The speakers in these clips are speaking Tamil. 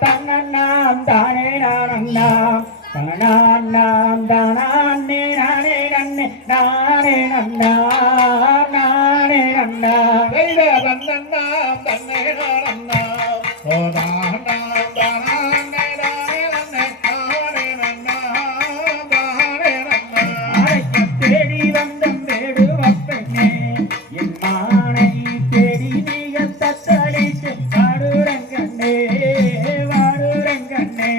தன்னண்ணாம் தானே நானண்ணாம் தனநாம் தானே நானே நன்னே நானே நன்னா நானே நன்னா தன்னண்ணாம் தன்னே நானண்ணா ஓ தானாம் தானே நானே நன்னே நானே நன்னா நானே நன்னா தேடி வந்தம் வேடு வப்பனே என் மானை தேடி நீங்க தத்தளித்து வாடுரங்கண்ணே வாடுரங்கண்ணே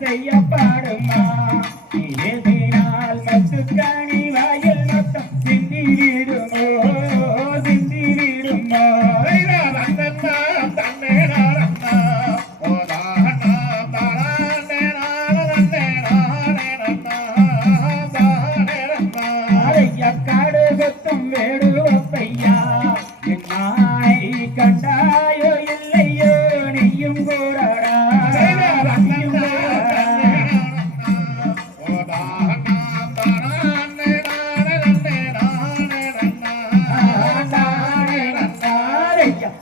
செய்யப்பாடுமா கணி வாயில் மொத்தம் சிந்திடுமோ சிந்திடுமோ காடு கொத்தம் வேடு பையா என் நாயை கண்டாயோ இல்லையோ நீயும் கூடடா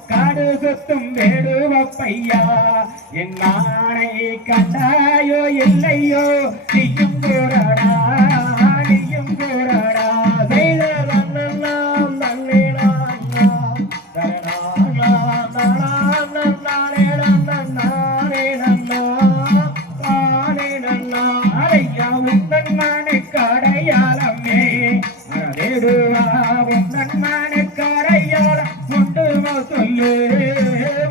காடு சொத்தும் வேடுவப்பையா என் நானை கண்டாயோ இல்லையோ நீயும் கூறடா நீயும் கூறடா செய்த வண்ணெல்லாம் தன்னிலாம் கடையாளமே வேடுவா உன்னன்மானு கடையாளம் முண்டுமோ சொல்லு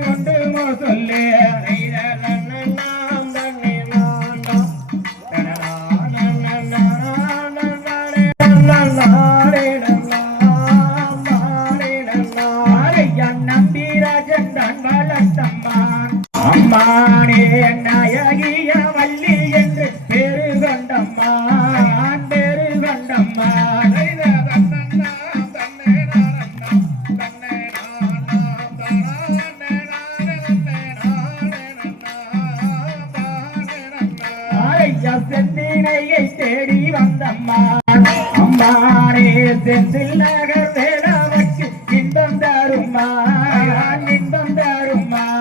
முண்டுமோ சொல்லு நம்பிராஜன் தான் வளர்த்தம்மான் அம்மானே நாயகிய வள்ளி என்று பேரு கொண்டம்மான் பேரு கொண்டம்மான் செந்தினையை தேடி வந்தம்மான் அம்மானே செந்தில் நகர் வேடாவற்கு இன்பம் தருமான் இன்பம் தருமான்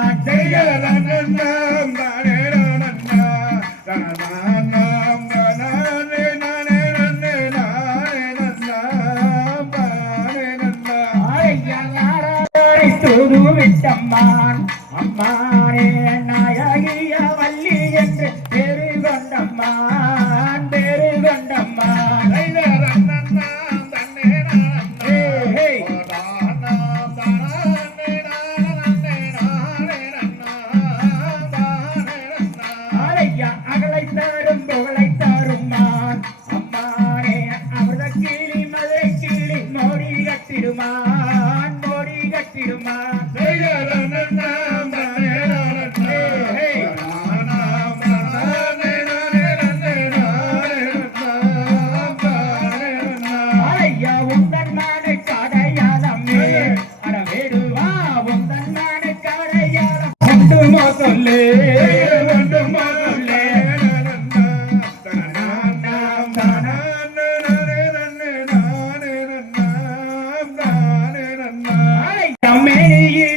விட்டம்மான் அம்மானே நாயகிய வள்ளி என்று பேரு கொண்டம்மான் பேரு கொண்டம்மான் அகலை தாரும் புகழை தாருமான் அம்மானே அமிர்த கீழி மதுரை கீழி மோடி கட்டிடுமான் மோடி கட்டிடுமான் சொல்லு மேனியில்